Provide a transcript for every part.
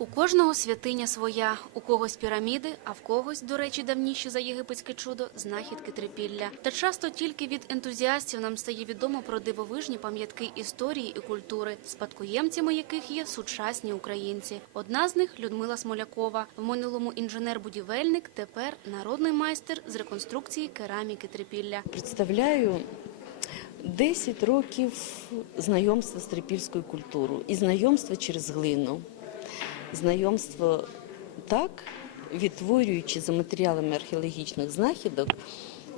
У кожного святиня своя, у когось піраміди, а в когось, до речі, давніші за єгипетське чудо, знахідки трипілля. Та часто тільки від ентузіастів нам стає відомо про дивовижні пам'ятки історії і культури, спадкоємцями яких є сучасні українці. Одна з них Людмила Смолякова, в минулому інженер-будівельник, тепер народний майстер з реконструкції кераміки трипілля. Представляю 10 років знайомства з трипільською культурою і знайомства через глину. Знайомство так, відтворюючи за матеріалами археологічних знахідок,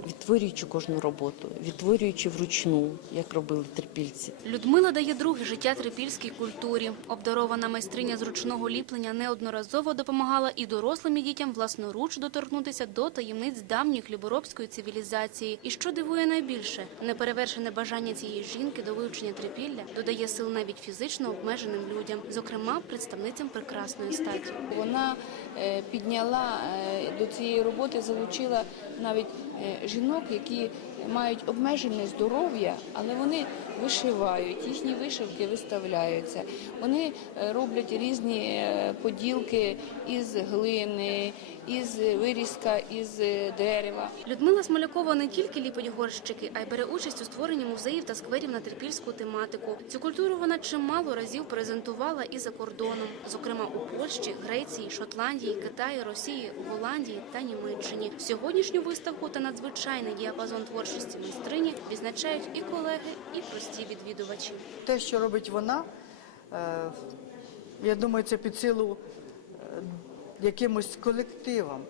відтворюючи кожну роботу, відтворюючи вручну, як робили трипільці. Людмила дає друге життя трипільській культурі. Обдарована майстриня з ручного ліплення неодноразово допомагала і дорослим і дітям власноруч доторкнутися до таємниць давньої хліборобської цивілізації. І що дивує найбільше, неперевершене бажання цієї жінки до вивчення трипілля додає сил навіть фізично обмеженим людям, зокрема представницям прекрасної статі. Вона е, підняла е, до цієї роботи, залучила навіть е, жінок, які мають обмежене здоров'я, але вони вишивають, їхні вишивки виставляються. Вони е, роблять різні е, поділки із глини, із вирізка, із е, дерева. Людмила Смолякова не тільки ліпить горщики, а й бере участь у створенні музеїв та скверів на трипільську тематику. Цю культуру вона чимало разів презентувала і за кордоном, зокрема у Польщі, Греції, Шотландії, Китаї, Росії, Голландії та Німеччині. Сьогоднішню виставку та надзвичайний діапазон творчості майстрині відзначають і колеги, і прості відвідувачі. Те, що робить вона, е, я думаю, це під силу е, якимось колективам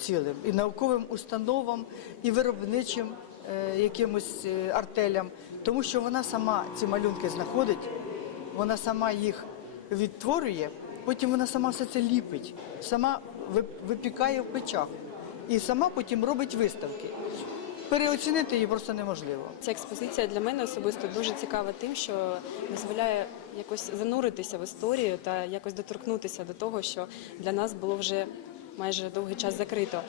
цілим, і науковим установам, і виробничим е, якимось артелям, тому що вона сама ці малюнки знаходить, вона сама їх відтворює, потім вона сама все це ліпить, сама випікає в печах і сама потім робить виставки. Переоцінити її просто неможливо. Ця експозиція для мене особисто дуже цікава тим, що дозволяє якось зануритися в історію та якось доторкнутися до того, що для нас було вже майже довгий час закрито.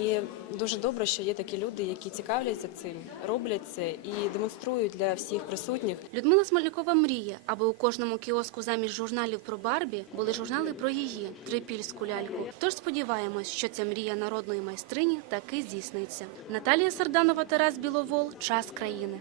І дуже добре, що є такі люди, які цікавляться цим, роблять це і демонструють для всіх присутніх Людмила Смолякова мріє, аби у кожному кіоску замість журналів про Барбі були журнали про її трипільську ляльку. Тож сподіваємось, що ця мрія народної майстрині таки здійсниться. Наталія Сарданова, Тарас Біловол. Час країни.